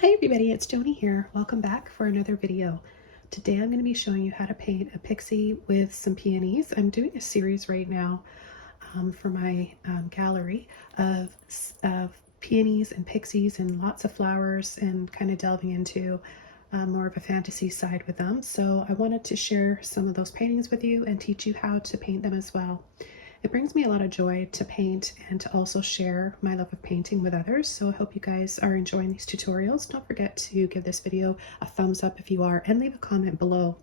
Hi everybody, it's Joni here. Welcome back for another video. Today I'm going to be showing you how to paint a pixie with some peonies. I'm doing a series right now for my gallery of peonies and pixies and lots of flowers and kind of delving into more of a fantasy side with them. So I wanted to share some of those paintings with you and teach you how to paint them as well. It brings me a lot of joy to paint and to also share my love of painting with others. So I hope you guys are enjoying these tutorials. Don't forget to give this video a thumbs up if you are and leave a comment below.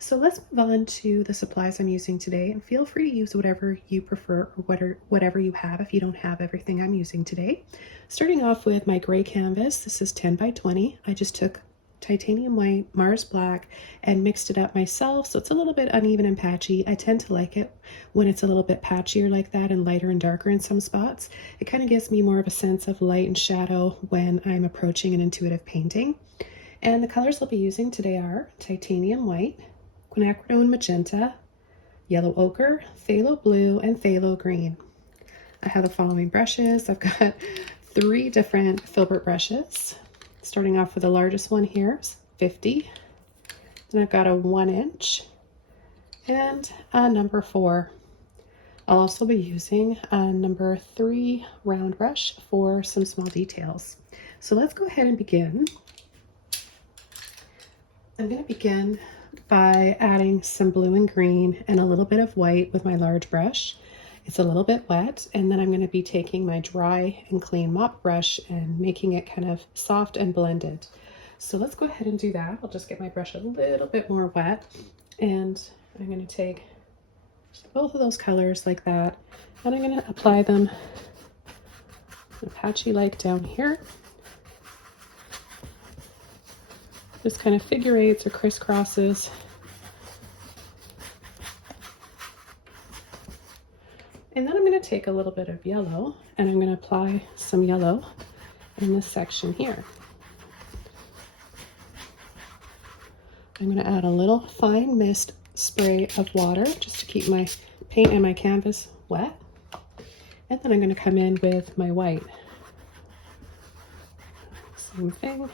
So let's move on to the supplies I'm using today, and feel free to use whatever you prefer or whatever you have if you don't have everything I'm using today. Starting off with my gray canvas. This is 10 by 20. I just took titanium white, Mars black, and mixed it up myself, so it's a little bit uneven and patchy. I tend to like it when it's a little bit patchier like that and lighter and darker in some spots. It kind of gives me more of a sense of light and shadow when I'm approaching an intuitive painting. And the colors I'll be using today are titanium white, Quinachrodone magenta, yellow ochre, phthalo blue, and phthalo green. I have the following brushes. I've got 3 different filbert brushes. Starting off with the largest one here, 50. Then I've got a 1-inch and a number 4. I'll also be using a number 3 round brush for some small details. So let's go ahead and begin. I'm going to begin by adding some blue and green and a little bit of white with my large brush. It's a little bit wet, and then I'm going to be taking my dry and clean mop brush and making it kind of soft and blended. So let's go ahead and do that. I'll just get my brush a little bit more wet, and I'm going to take both of those colors like that, and I'm going to apply them patchy like down here. Just kind of figure eights or crisscrosses. And then I'm going to take a little bit of yellow and I'm going to apply some yellow in this section here. I'm going to add a little fine mist spray of water just to keep my paint and my canvas wet. And then I'm going to come in with my white. Same thing.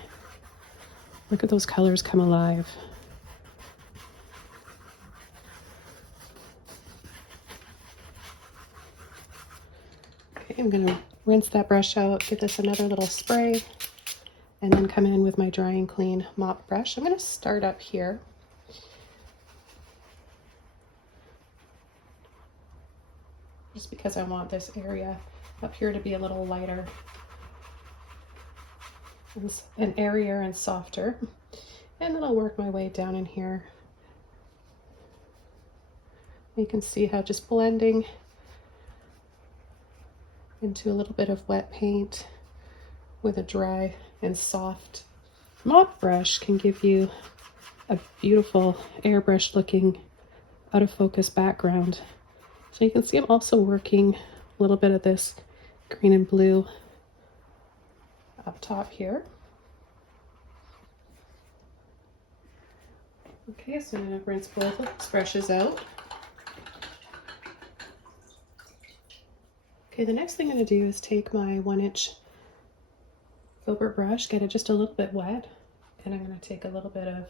Look at those colors come alive. Okay, I'm going to rinse that brush out, give this another little spray, and then come in with my dry and clean mop brush. I'm going to start up here. Just because I want this area up here to be a little lighter and airier and softer. And then I'll work my way down in here. You can see how just blending into a little bit of wet paint with a dry and soft mop brush can give you a beautiful airbrush looking out of focus background. So you can see I'm also working a little bit of this green and blue up top here. Okay, so I'm going to rinse both of these brushes out. Okay, the next thing I'm going to do is take my 1-inch filbert brush, get it just a little bit wet, and I'm going to take a little bit of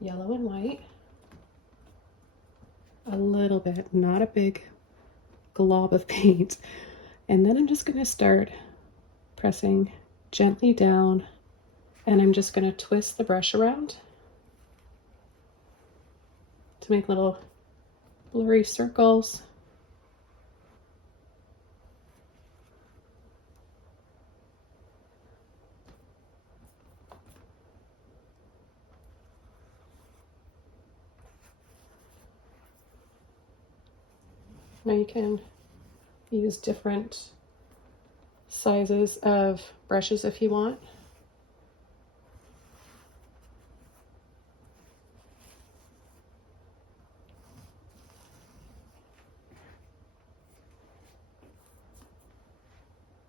yellow and white. A little bit, not a big glob of paint. And then I'm just going to start pressing gently down, and I'm just going to twist the brush around to make little blurry circles. Now you can use different sizes of brushes if you want.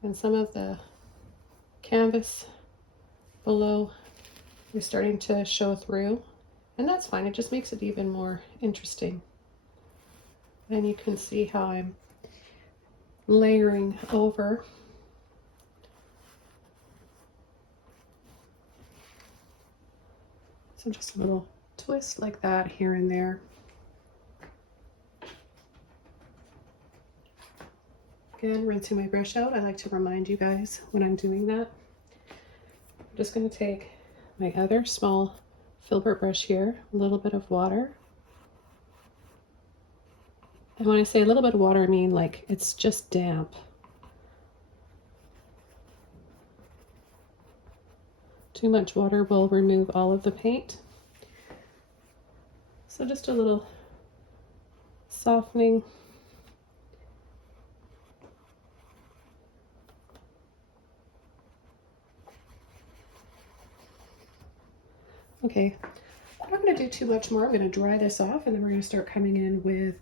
And some of the canvas below is starting to show through, and that's fine. It just makes it even more interesting. And you can see how I'm layering over So just a little twist like that here and there. Again, rinsing my brush out. I like to remind you guys when I'm doing that. I'm just going to take my other small filbert brush here, a little bit of water. And when I say a little bit of water, I mean like it's just damp. Too much water will remove all of the paint. So just a little softening. Okay, I'm not going to do too much more. I'm going to dry this off and then we're going to start coming in with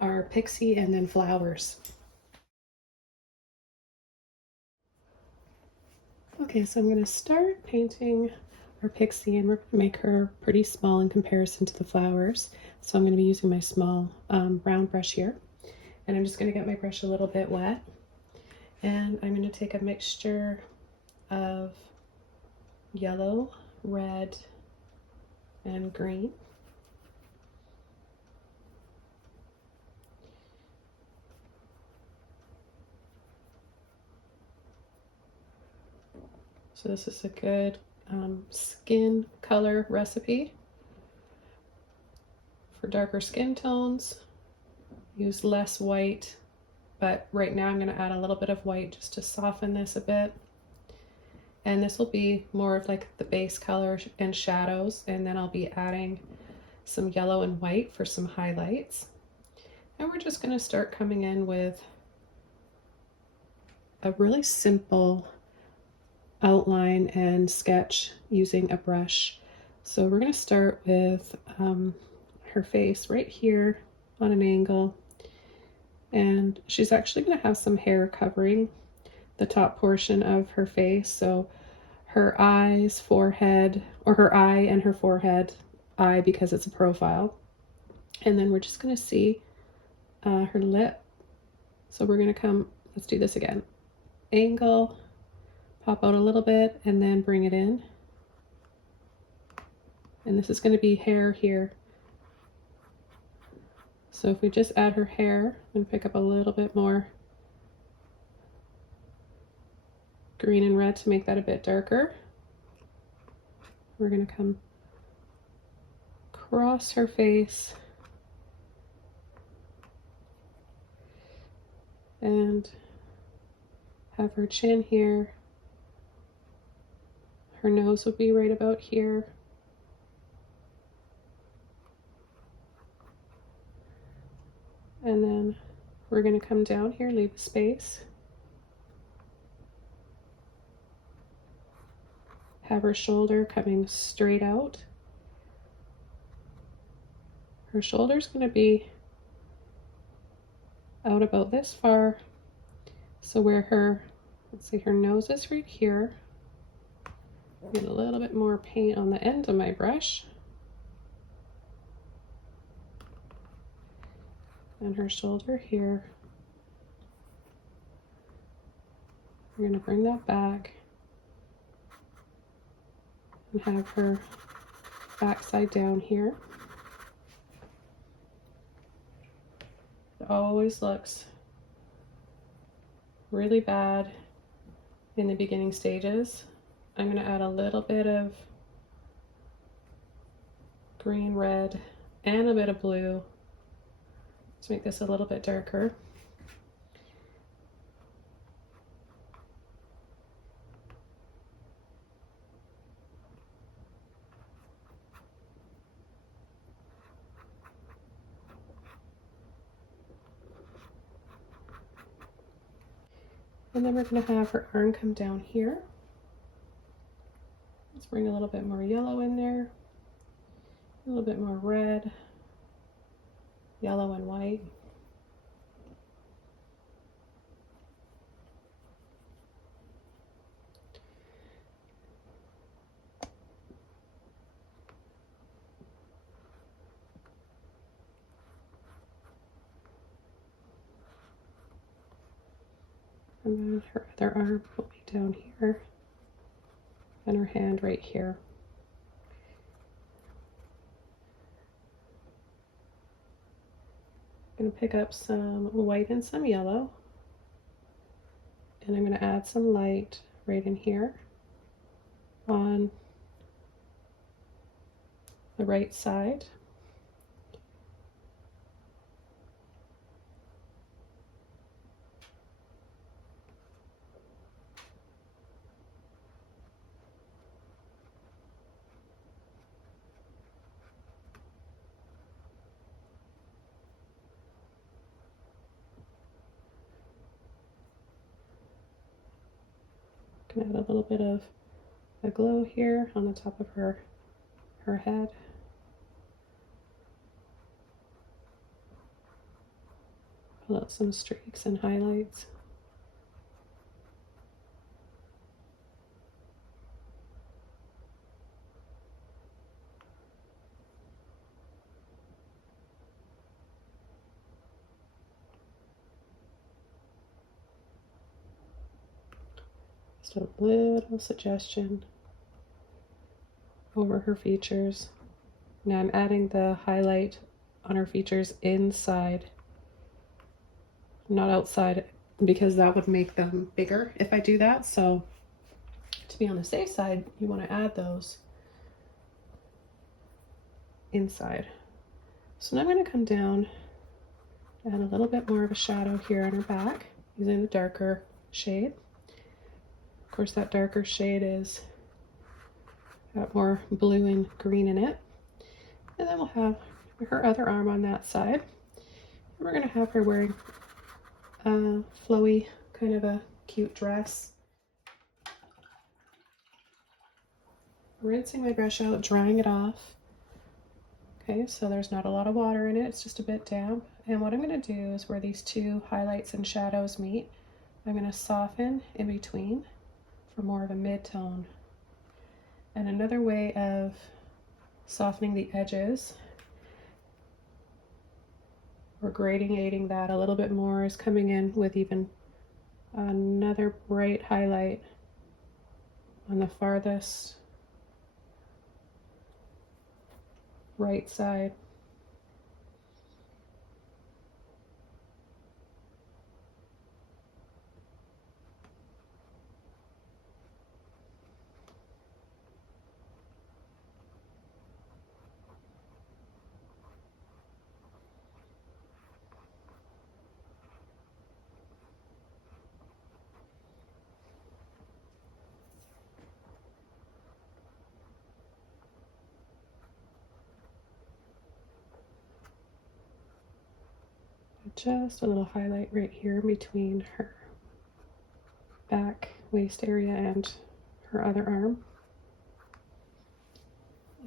our Pixie and then flowers. Okay, so I'm going to start painting our Pixie and we're going to make her pretty small in comparison to the flowers. So I'm going to be using my small round brush here. And I'm just going to get my brush a little bit wet. And I'm going to take a mixture of yellow, red, and green. So this is a good skin color recipe. For darker skin tones, use less white, but right now I'm going to add a little bit of white just to soften this a bit. And this will be more of like the base color and shadows, and then I'll be adding some yellow and white for some highlights. And we're just going to start coming in with a really simple outline and sketch using a brush. So we're going to start with her face right here on an angle, and she's actually going to have some hair covering the top portion of her face. So her eyes, forehead, or her eye and her forehead, eye because it's a profile. And then we're just going to see her lip. So we're going to come, let's do this again. Angle, pop out a little bit, and then bring it in. And this is going to be hair here. So if we just add her hair and pick up a little bit more green and red to make that a bit darker, we're going to come across her face and have her chin here. Her nose would be right about here. And then we're going to come down here, leave a space. Have her shoulder coming straight out. Her shoulder's going to be out about this far. So where her, let's see, her nose is right here. Get a little bit more paint on the end of my brush. And her shoulder here. We're going to bring that back and have her backside down here. It always looks really bad in the beginning stages. I'm going to add a little bit of green, red, and a bit of blue to make this a little bit darker. And then we're going to have her arm come down here. Let's bring a little bit more yellow in there, a little bit more red, yellow and white. And then her other arm will be down here, and her hand right here. I'm going to pick up some white and some yellow, and I'm going to add some light right in here on the right side. Can add a little bit of a glow here on the top of her head. Pull out some streaks and highlights. Just a little suggestion over her features. Now I'm adding the highlight on her features inside, not outside, because that would make them bigger if I do that. So to be on the safe side, you want to add those inside. So now I'm going to come down, add a little bit more of a shadow here on her back using the darker shade. Of course, that darker shade is got more blue and green in it. And then we'll have her other arm on that side. And we're going to have her wearing a flowy, kind of a cute dress. Rinsing my brush out, drying it off. Okay, so there's not a lot of water in it, it's just a bit damp. And what I'm going to do is where these two highlights and shadows meet, I'm going to soften in between for more of a mid-tone. And another way of softening the edges or gradiating that a little bit more is coming in with even another bright highlight on the farthest right side. Just a little highlight right here between her back waist area and her other arm.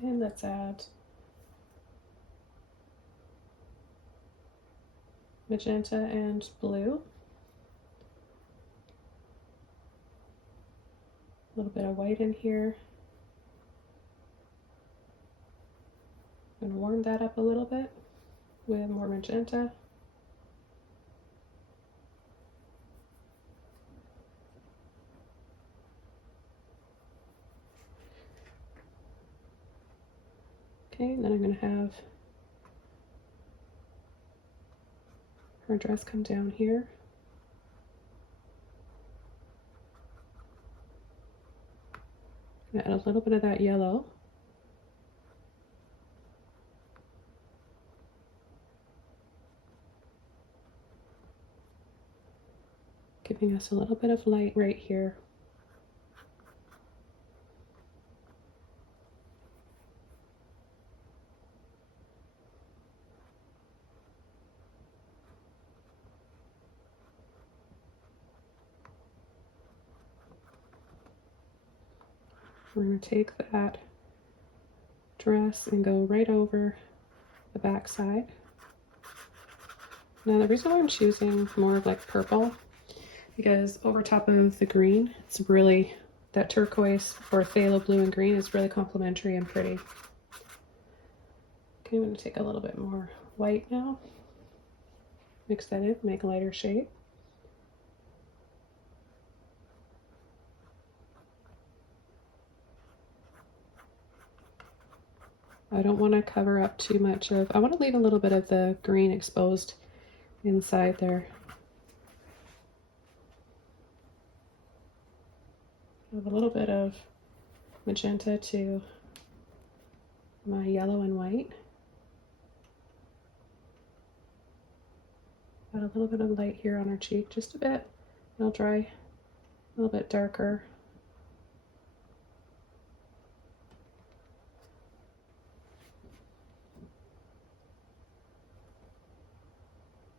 And let's add magenta and blue. A little bit of white in here. I'm going to warm that up a little bit with more magenta. Okay, and then I'm going to have her dress come down here. Add a little bit of that yellow. Giving us a little bit of light right here. We're going to take that dress and go right over the back side. Now the reason why I'm choosing more of like purple, because over top of the green, it's really, that turquoise or phthalo blue and green is really complementary and pretty. Okay, I'm going to take a little bit more white now. Mix that in, make a lighter shade. I don't want to cover up too much of, I want to leave a little bit of the green exposed inside there. I have a little bit of magenta to my yellow and white. Got a little bit of light here on her cheek, just a bit. It'll dry a little bit darker.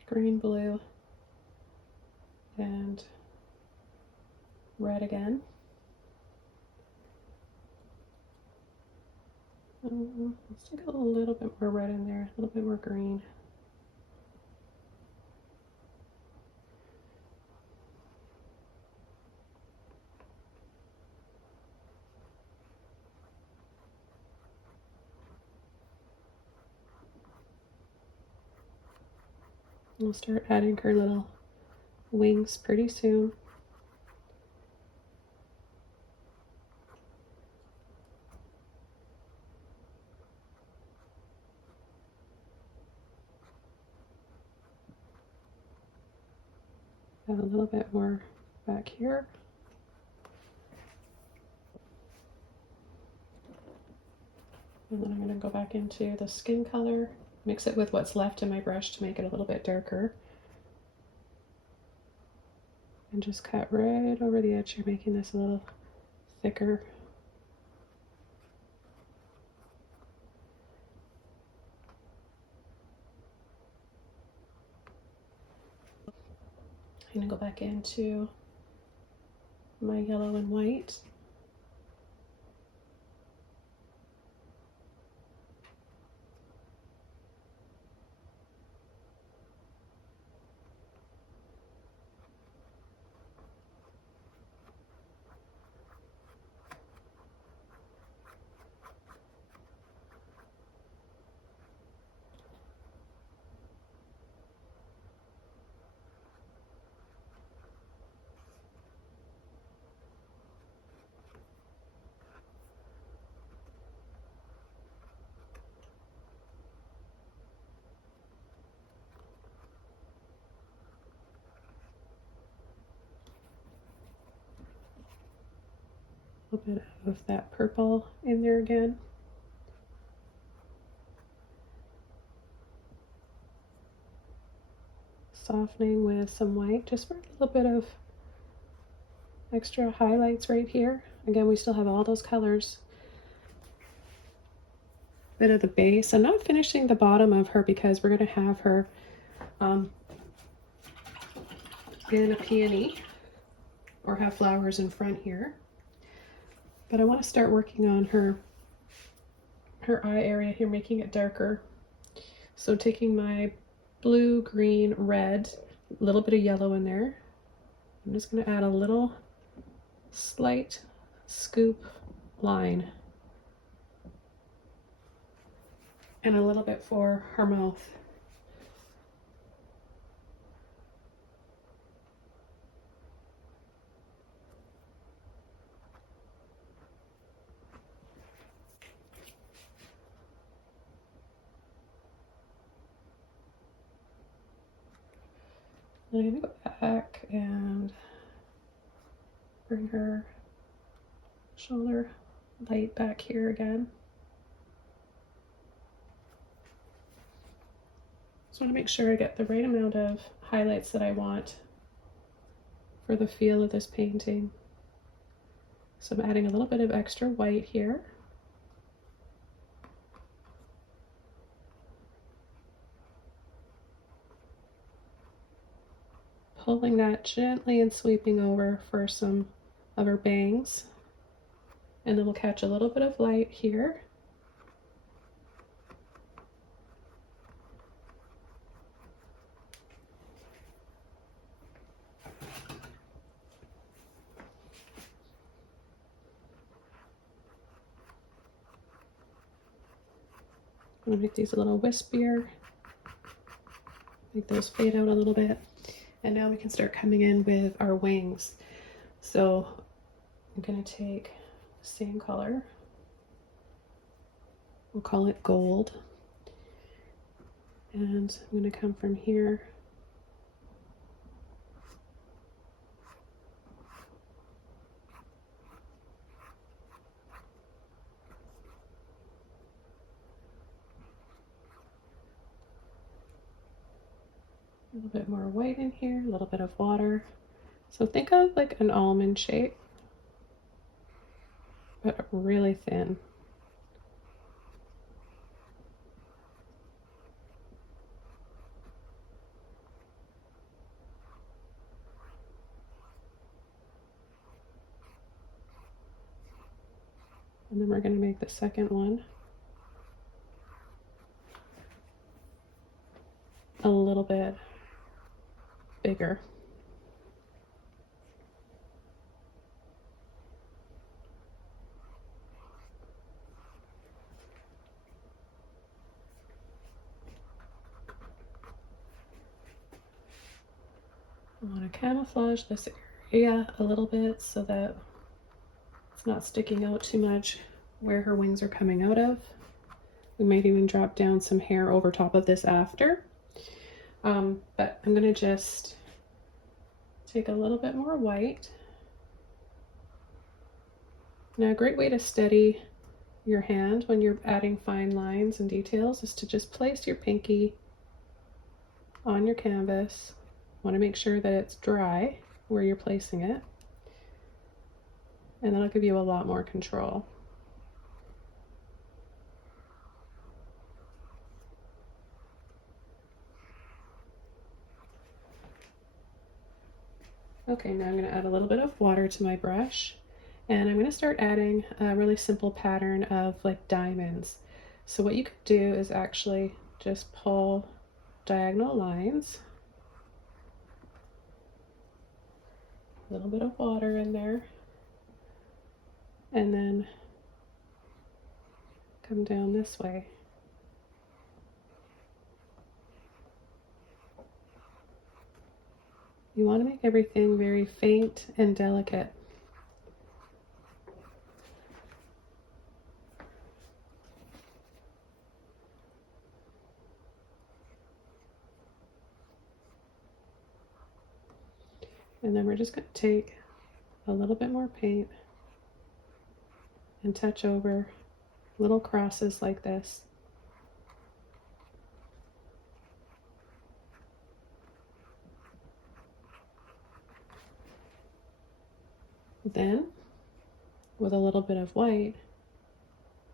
Green, blue, and red again. Let's take a little bit more red in there, a little bit more green. We'll start adding her little wings pretty soon. Add a little bit more back here. And then I'm going to go back into the skin color, mix it with what's left in my brush to make it a little bit darker. And just cut right over the edge here, making this a little thicker. I'm going to go back into my yellow and white. A little bit of that purple in there again. Softening with some white, just for a little bit of extra highlights right here. Again, we still have all those colors. Bit of the base. I'm not finishing the bottom of her because we're going to have her in a peony or have flowers in front here. But I want to start working on her eye area here, making it darker. So taking my blue, green, red, a little bit of yellow in there. I'm just going to add a little slight scoop line. And a little bit for her mouth. I'm going to go back and bring her shoulder light back here again. Just want to make sure I get the right amount of highlights that I want for the feel of this painting. So I'm adding a little bit of extra white here. Pulling that gently and sweeping over for some of her bangs. And then we'll catch a little bit of light here. I'm going to make these a little wispier. Make those fade out a little bit. And now we can start coming in with our wings. So I'm going to take the same color. We'll call it gold. And I'm going to come from here A little bit more white in here, a little bit of water. So think of like an almond shape, but really thin. And then we're going to make the second one a little bit bigger. I want to camouflage this area a little bit so that it's not sticking out too much where her wings are coming out of. We might even drop down some hair over top of this after. But I'm going to just take a little bit more white. Now, a great way to steady your hand when you're adding fine lines and details is to just place your pinky on your canvas. Want to make sure that it's dry where you're placing it, and that'll give you a lot more control. Okay, now I'm going to add a little bit of water to my brush, and I'm going to start adding a really simple pattern of like diamonds. So what you could do is actually just pull diagonal lines, a little bit of water in there, and then come down this way. You want to make everything very faint and delicate. And then we're just going to take a little bit more paint and touch over little crosses like this. Then, with a little bit of white,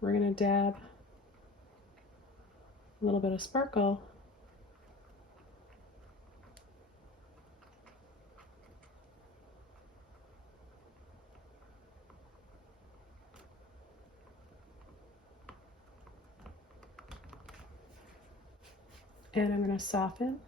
we're going to dab a little bit of sparkle and I'm going to soften.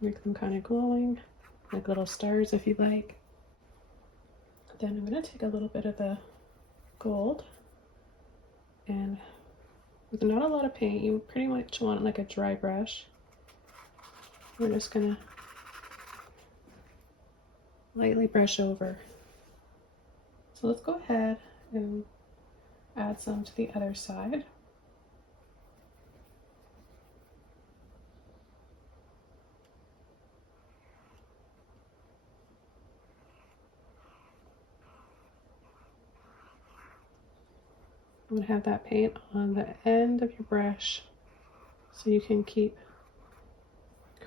Make them kind of glowing, like little stars if you like. Then I'm going to take a little bit of the gold, and with not a lot of paint, you pretty much want like a dry brush. We're just going to lightly brush over. So let's go ahead and add some to the other side. I'm going to have that paint on the end of your brush so you can keep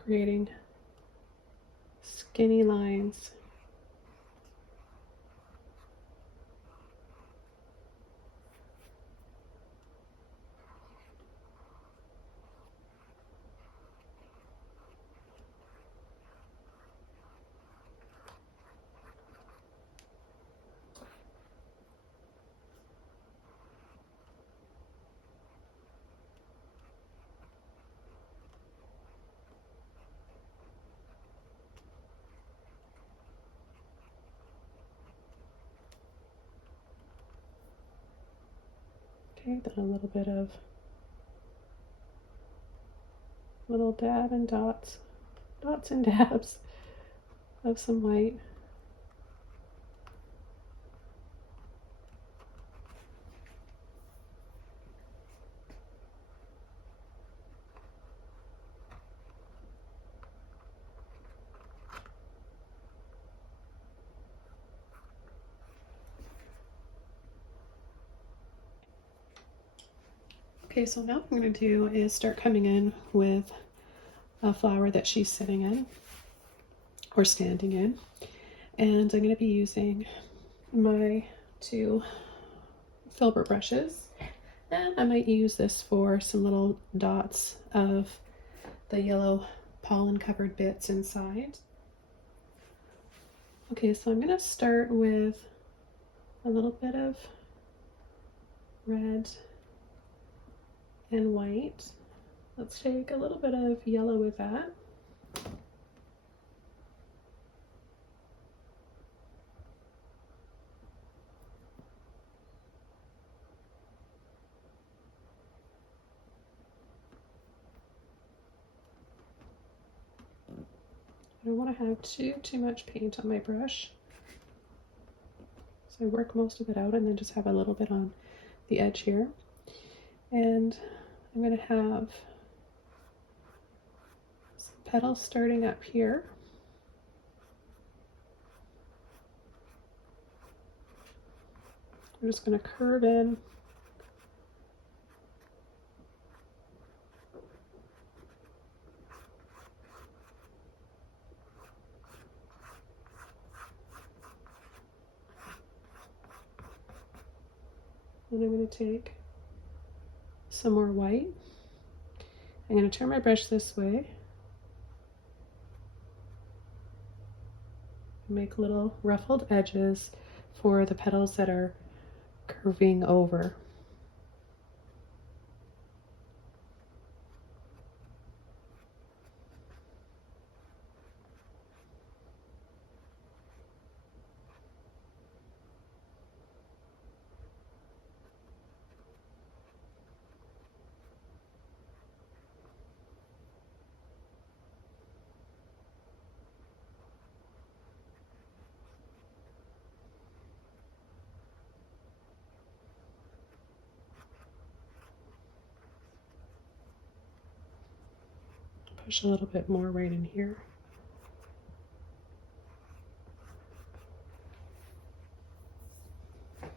creating skinny lines. Okay, then a little bit of little dab and dots and dabs of some white. Okay, so now what I'm going to do is start coming in with a flower that she's sitting in or standing in. And I'm going to be using my two filbert brushes. And I might use this for some little dots of the yellow pollen covered bits inside. Okay, so I'm going to start with a little bit of red and white. Let's take a little bit of yellow with that. I don't want to have too much paint on my brush. So I work most of it out and then just have a little bit on the edge here. And I'm going to have some petals starting up here. I'm just going to curve in. And I'm going to take some more white. I'm going to turn my brush this way. Make little ruffled edges for the petals that are curving over. Push a little bit more right in here.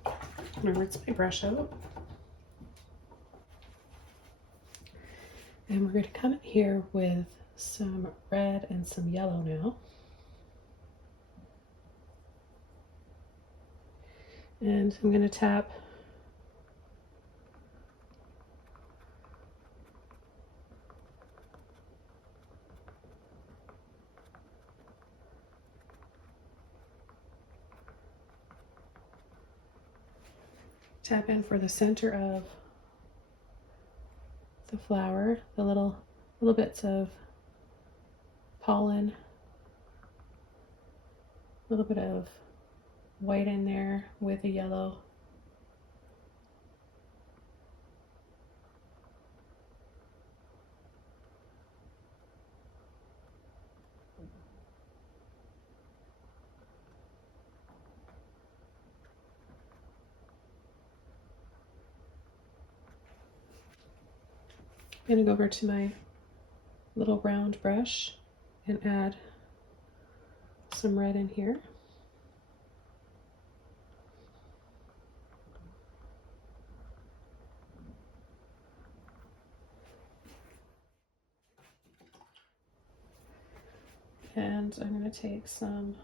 I'm going to rinse my brush out. And we're going to come in here with some red and some yellow now. And I'm going to tap in for the center of the flower, the little bits of pollen, a little bit of white in there with the yellow. I'm going to go over to my little round brush and add some red in here. And I'm going to take some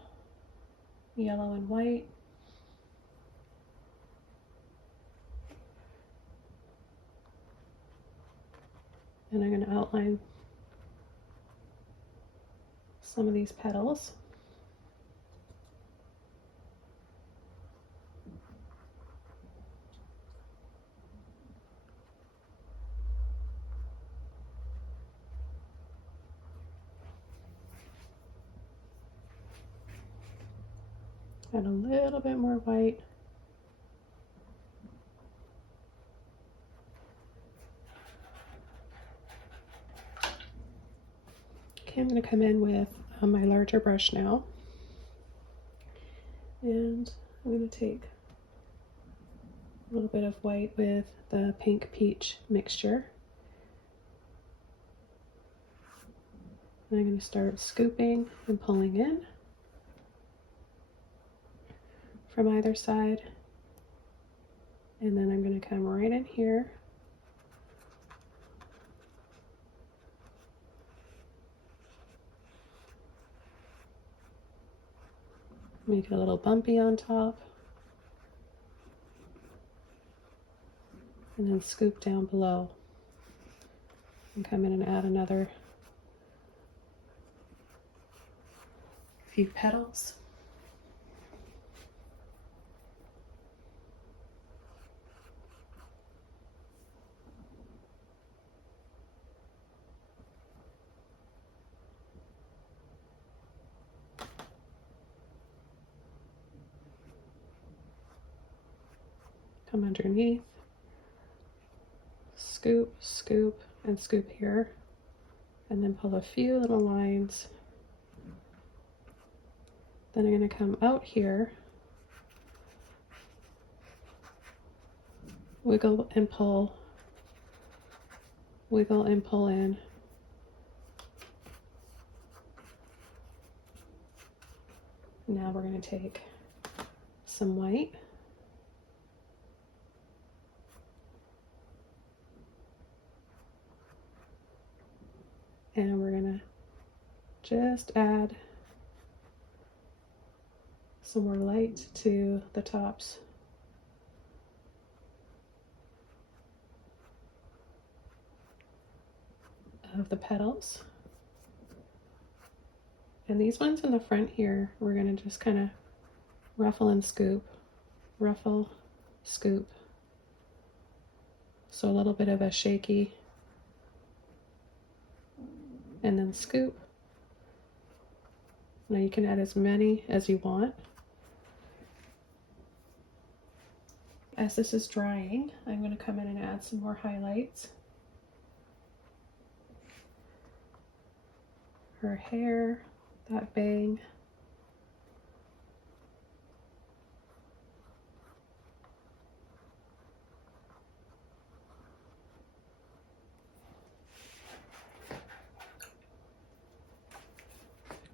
yellow and white. And I'm going to outline some of these petals. Add a little bit more white. Okay, I'm going to come in with my larger brush now. And I'm going to take a little bit of white with the pink peach mixture. And I'm going to start scooping and pulling in from either side. And then I'm going to come right in here Make it a little bumpy on top. And then scoop down below. And come in and add another few petals. Come underneath, scoop, scoop, and scoop here, and then pull a few little lines. Then I'm going to come out here, wiggle and pull in. Now we're going to take some white. And we're going to just add some more light to the tops of the petals. And these ones in the front here, we're going to just kind of ruffle and scoop, ruffle, scoop. So a little bit of a shaky, and then scoop. Now you can add as many as you want. As this is drying, I'm going to come in and add some more highlights. Her hair, that bang.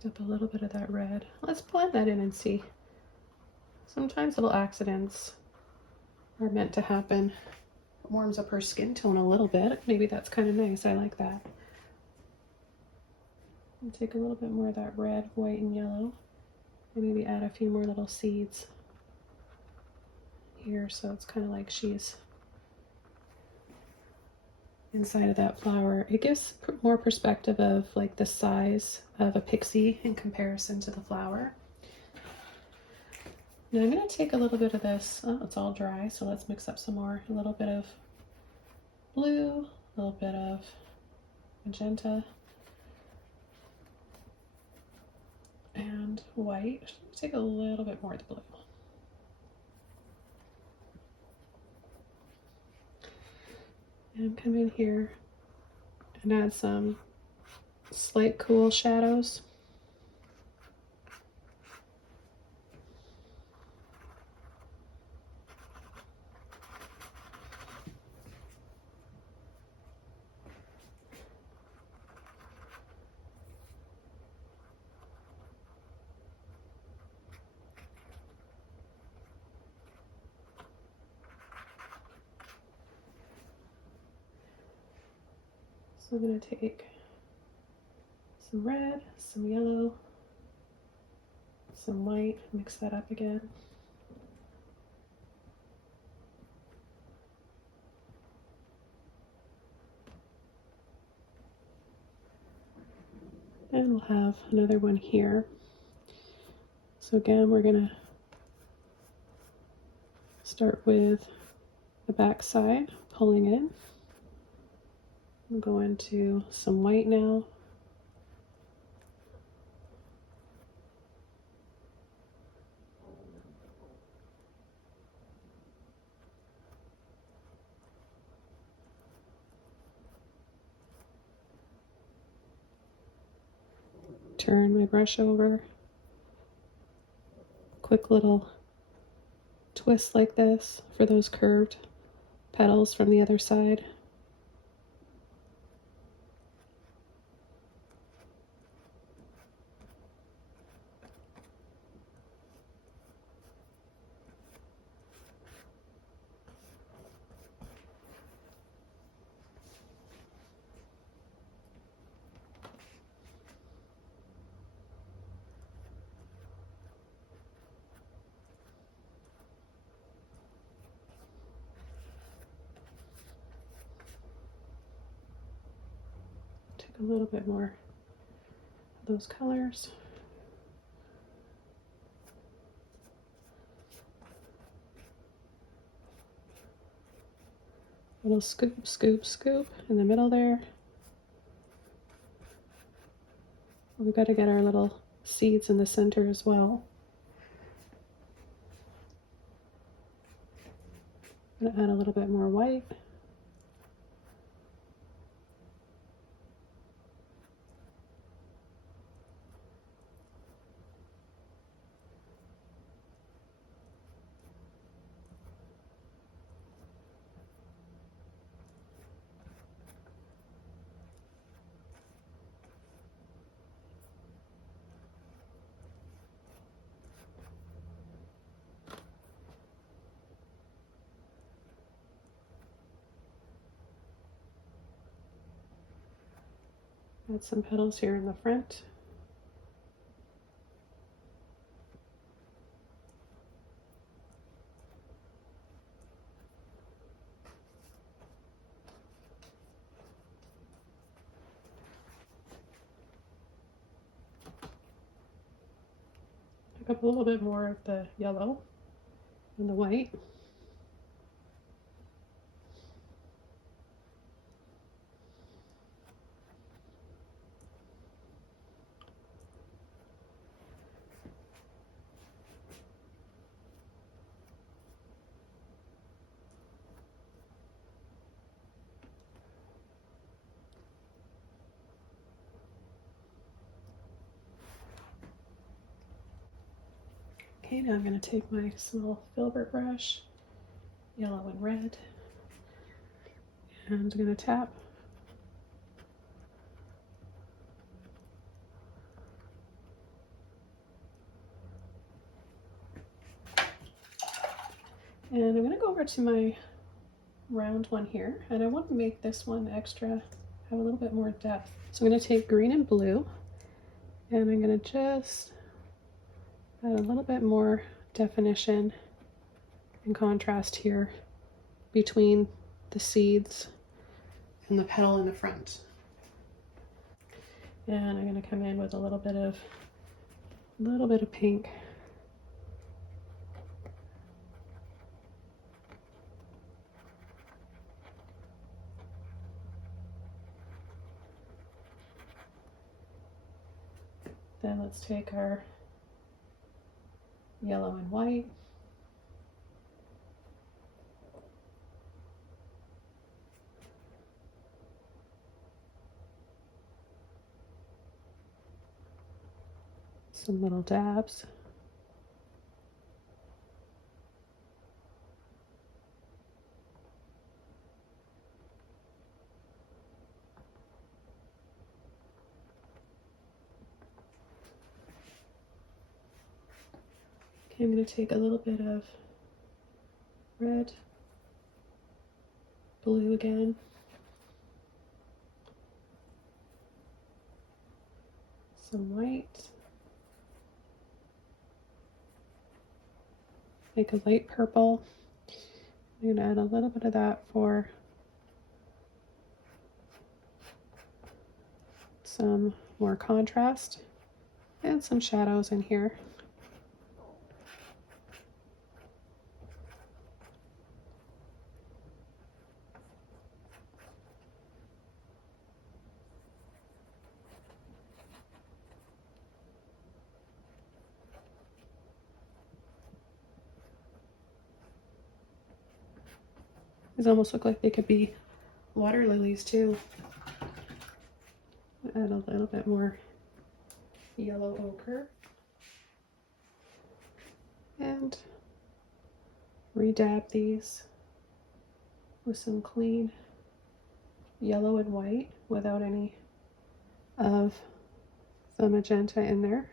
Picked up a little bit of that red. Let's blend that in and see. Sometimes little accidents are meant to happen. It warms up her skin tone a little bit. Maybe that's kind of nice. I like that. And take a little bit more of that red, white, and yellow, and maybe add a few more little seeds here, so it's kind of like she's inside of that flower. It gives more perspective of like the size of a pixie in comparison to the flower. Now I'm going to take a little bit of this. Oh, it's all dry, so let's mix up some more. A little bit of blue, a little bit of magenta, and white. Take a little bit more of the blue. And come in here and add some slight cool shadows. So I'm going to take some red, some yellow, some white, mix that up again. And we'll have another one here. So again, we're going to start with the back side, pulling in. I'm going to some white now. Turn my brush over. Quick little twist like this for those curved petals from the other side. Take a little bit more of those colors. Little scoop, scoop, scoop in the middle there. We've got to get our little seeds in the center as well. I'm going to add a little bit more white. Add some petals here in the front. Pick up a little bit more of the yellow and the white. Okay, now I'm going to take my small filbert brush, yellow and red, and I'm going to tap. And I'm going to go over to my round one here, and I want to make this one extra, have a little bit more depth. So I'm going to take green and blue, and I'm going to just add a little bit more definition and contrast here between the seeds and the petal in the front. And I'm going to come in with a little bit of pink. Then let's take our yellow and white. Some little dabs. Okay, I'm going to take a little bit of red, blue again, some white, make a light purple. I'm going to add a little bit of that for some more contrast and some shadows in here. These almost look like they could be water lilies too. Add a little bit more yellow ochre and redab these with some clean yellow and white without any of the magenta in there.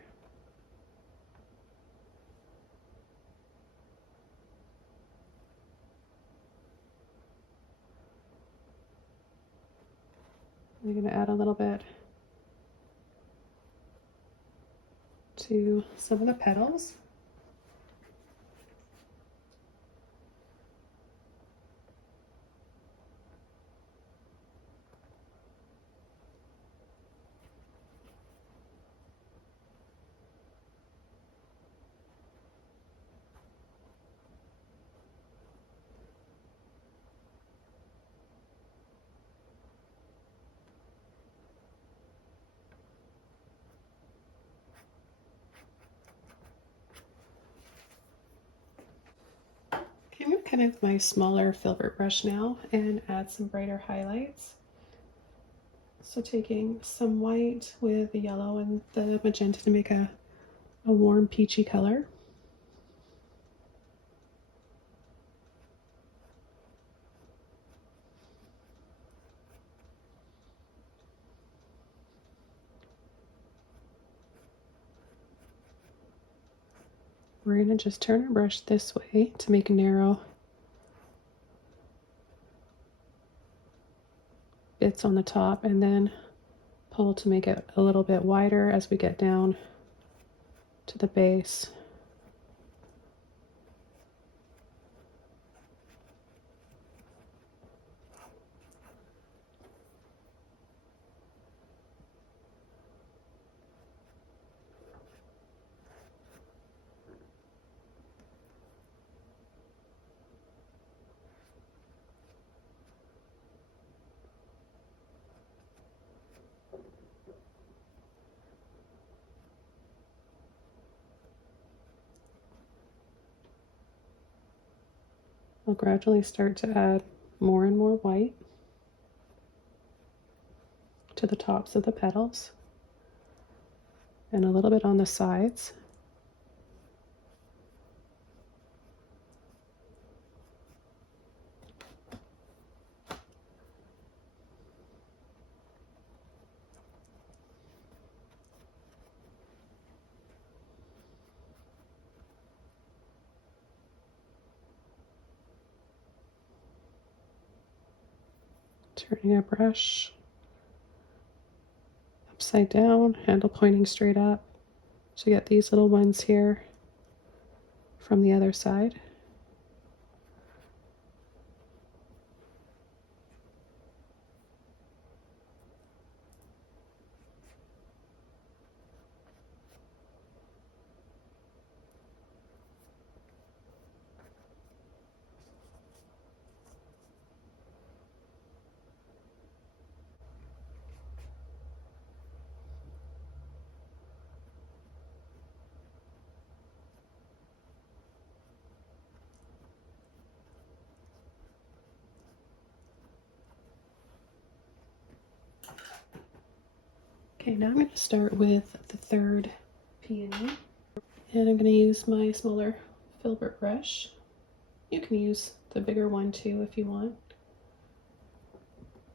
I'm going to add a little bit to some of the petals. kind of my smaller filbert brush now and add some brighter highlights. So taking some white with the yellow and the magenta to make a warm peachy color. We're going to just turn our brush this way to make narrow bits on the top, and then pull to make it a little bit wider as we get down to the base. I'll gradually start to add more and more white to the tops of the petals and a little bit on the sides. Turning our brush upside down, handle pointing straight up. So you get these little ones here from the other side. Okay, now I'm going to start with the third peony, and I'm going to use my smaller filbert brush. You can use the bigger one too if you want.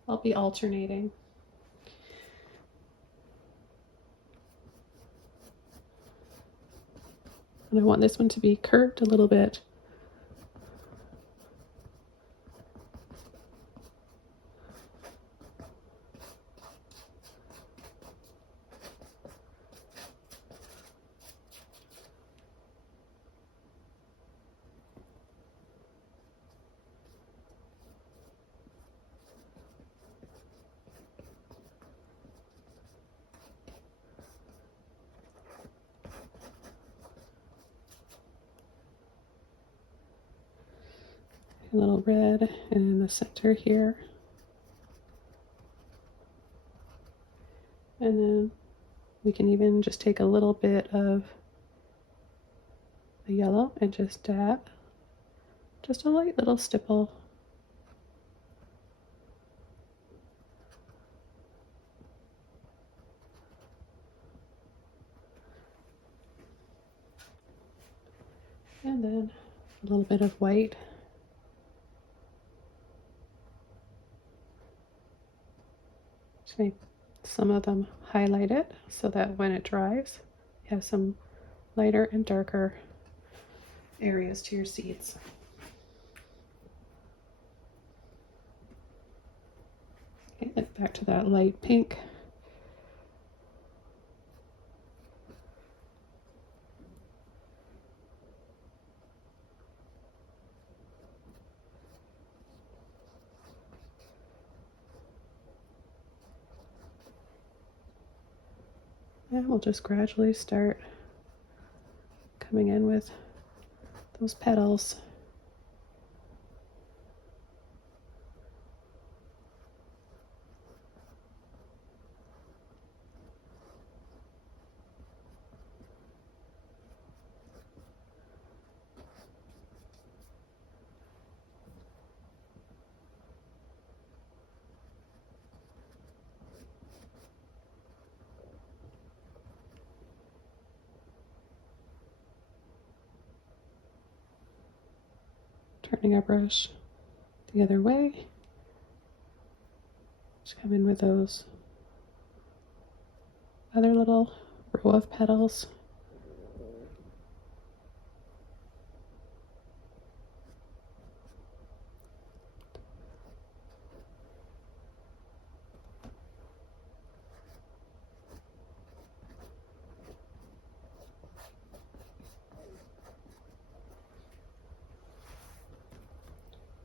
I'll be alternating. And I want this one to be curved a little bit. A little red in the center here. And then we can even just take a little bit of the yellow and just dab. Just a light little stipple. And then a little bit of white. Just make some of them highlighted so that when it dries, you have some lighter and darker areas to your seeds. Okay, look back to that light pink. And we'll just gradually start coming in with those petals. Turning our brush the other way. Just come in with those other little row of petals.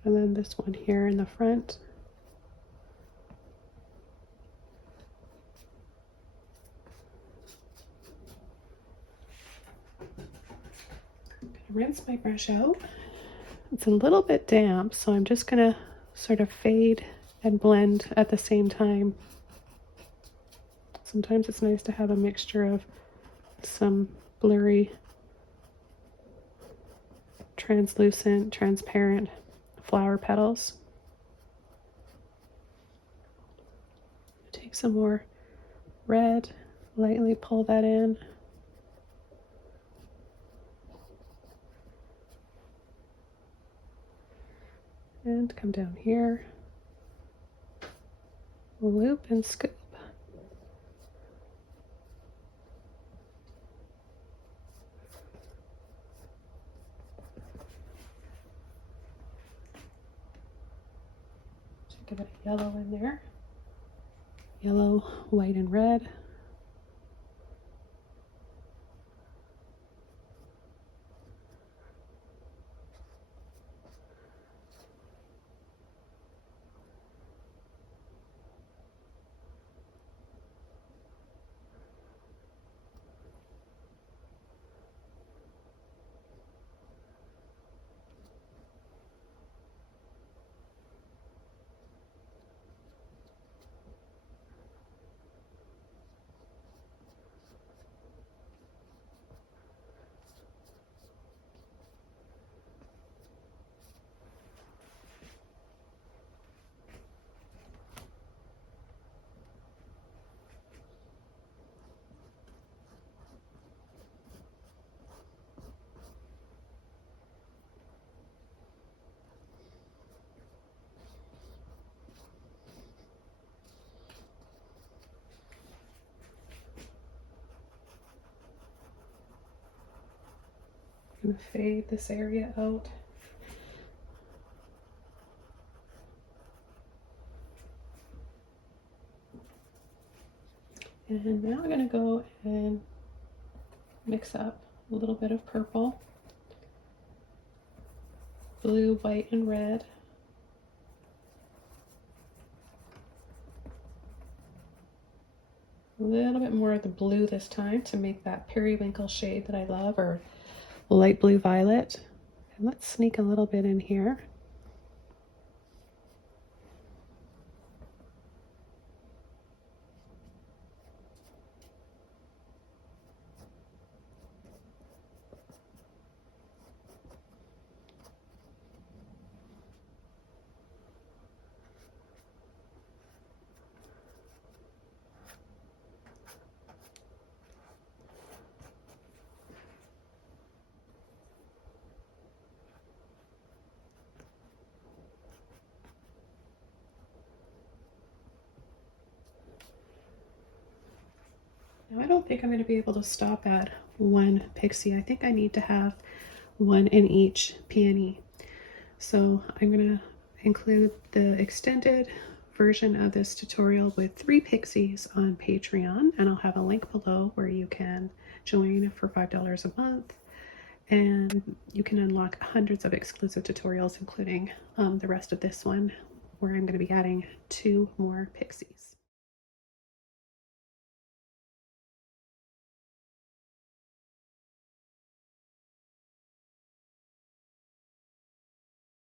And then this one here in the front. I'm going to rinse my brush out. It's a little bit damp, so I'm just going to sort of fade and blend at the same time. Sometimes it's nice to have a mixture of some blurry, translucent, transparent flower petals. Take some more red, lightly pull that in. And come down here, loop and scoop. Take a bit of yellow in there. Yellow, white, and red. I'm going to fade this area out. And now I'm going to go and mix up a little bit of purple, blue, white, and red. A little bit more of the blue this time to make that periwinkle shade that I love, or light blue violet. And let's sneak a little bit in here. Now I don't think I'm going to be able to stop at one pixie. I think I need to have one in each peony. So I'm going to include the extended version of this tutorial with 3 pixies on Patreon, and I'll have a link below where you can join for $5 a month, and you can unlock hundreds of exclusive tutorials, including the rest of this one, where I'm going to be adding 2 more pixies.